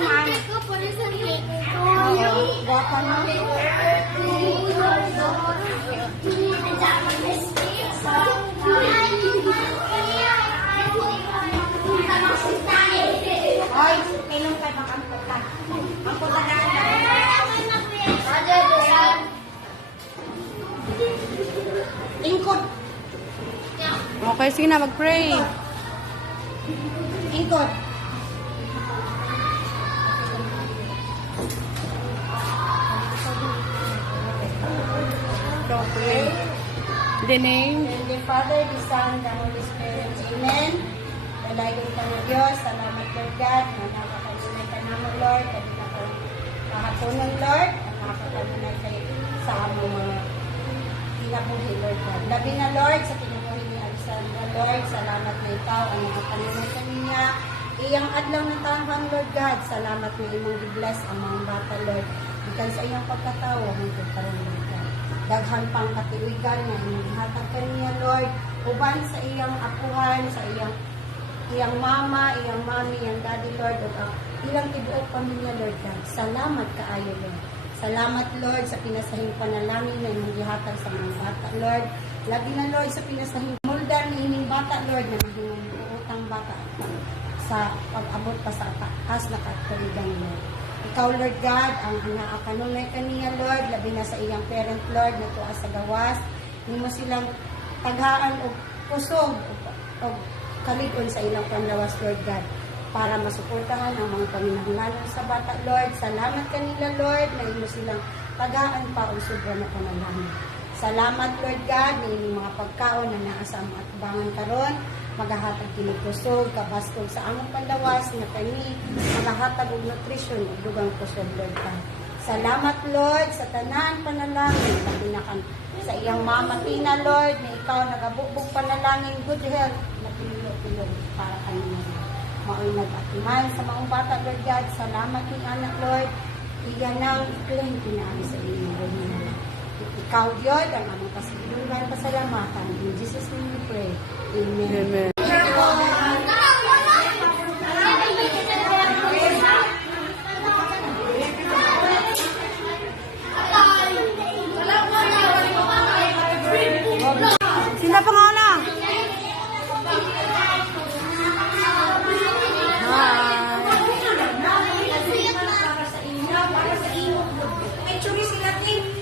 man. Oo, baka na. Ay, kailan kayo makamputa? Makamputa na lang. Ingkod. Okay, sige na, mag-pray. Ingkod. Don't pray. The name? In the Father, the Son, the Holy Spirit. Amen. Dalayan ka ng Diyos. Salamat, Lord God. Nakakakanunay ka naman, Lord. At nakakapunan, Lord. At nakakakanunay kayo sa among mga tinabuhi, Lord God. Labi na, Lord, sa tinabuhi ni Alexandra, Lord. Salamat na ikaw ang nakakanunay ka niya. Iyang adlaw ng tanghang, Lord God. Salamat na imong i-bless ang mga bata, Lord. Ikan sa iyang pagkatawa, hanggang karon, Lord God. Daghan pang katiwigan na inihatag ka niya, Lord. Uban sa iyang apuhan, sa iyang mama, iyang mami, iyang daddy, Lord, at ilang tibuok pamilya, Lord God. Salamat kaayo, Lord. Salamat, Lord, sa pinasahing panalangin na inihatag sa mga bata, Lord. Lagi na, Lord, sa pinasahing muldan ni ining bata, Lord, na mahimong utang bata sa pag-abot pa sa taas na katuligan, Lord. Ikaw, Lord God, ang nakakanuloy kaniya, Lord, labi na sa iyang parent, Lord, na tuwa sa gawas. Hindi mo silang taghaan o kusog o kalikon sa ilang panlawas, Lord God, para masuportahan ang mga paminahulanan sa bata, Lord. Salamat kanila, Lord, na imo silang tagaan pa o sobra na panalangin. Salamat, Lord God, na inyong mga pagkaon na naasa ang atbangan karon, magahatag kinikusog, kabaskog sa among panlawas, na kami magahatag og nutrisyon ug dugang kusog, Lord God. Salamat, Lord, sa tanan panalangin, paginakan sa iyang mama Tina, Lord, na ikaw nagabubog panalangin, good health, na pinilo-pilo para kanina. Maoy nag-atiman sa mga bata, Lord God. Salamat ni anak, Lord. Iyan ang iklahin pinaamin sa inyong buhay. Ikaw, Diyod, ang among kasigurang pasalamatan. In Jesus' name we pray. Amen. Amen. Sila pa nga na.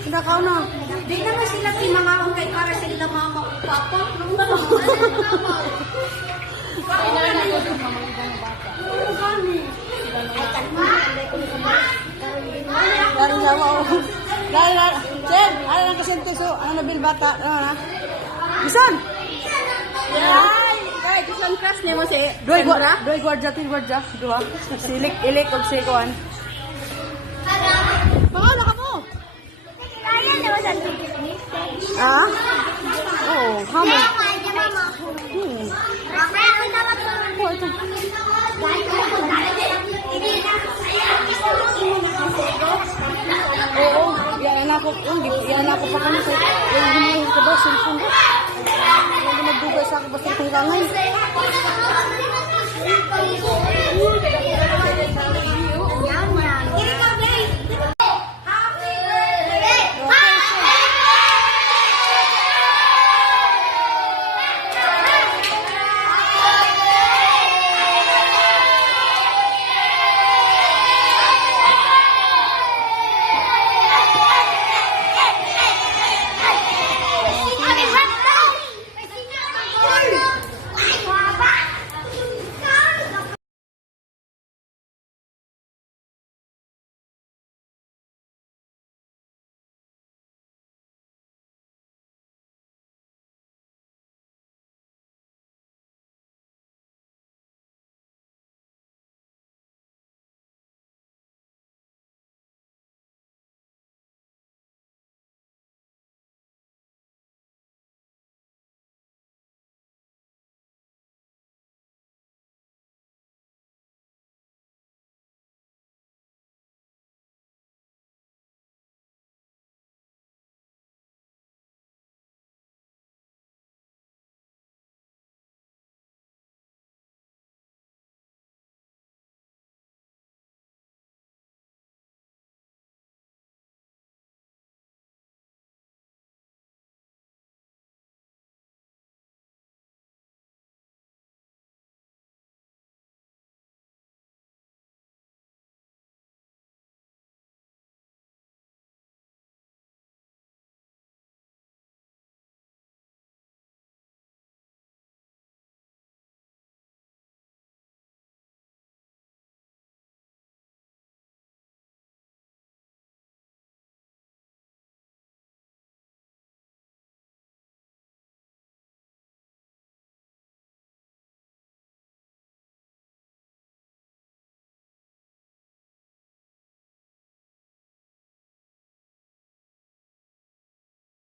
Sila ka na. Di naman sila pinangaon kay para sa ilang mama o papa. Dari Jawa. Dari Jen, ano lang kasi ito? Ano na bil bata? Ano na? Bisan! Ay, guys, isang class niya mo si Doy gwarja, tin gwarja. Dua. Silik, ilik, og sikuan. Pangalan ka mo? Ah? Oo, hamo. Oo, yan ako pa kami sa yung hinuhin ko daw, cellphone ko. Yung nagdugay sa ako basta kailangan.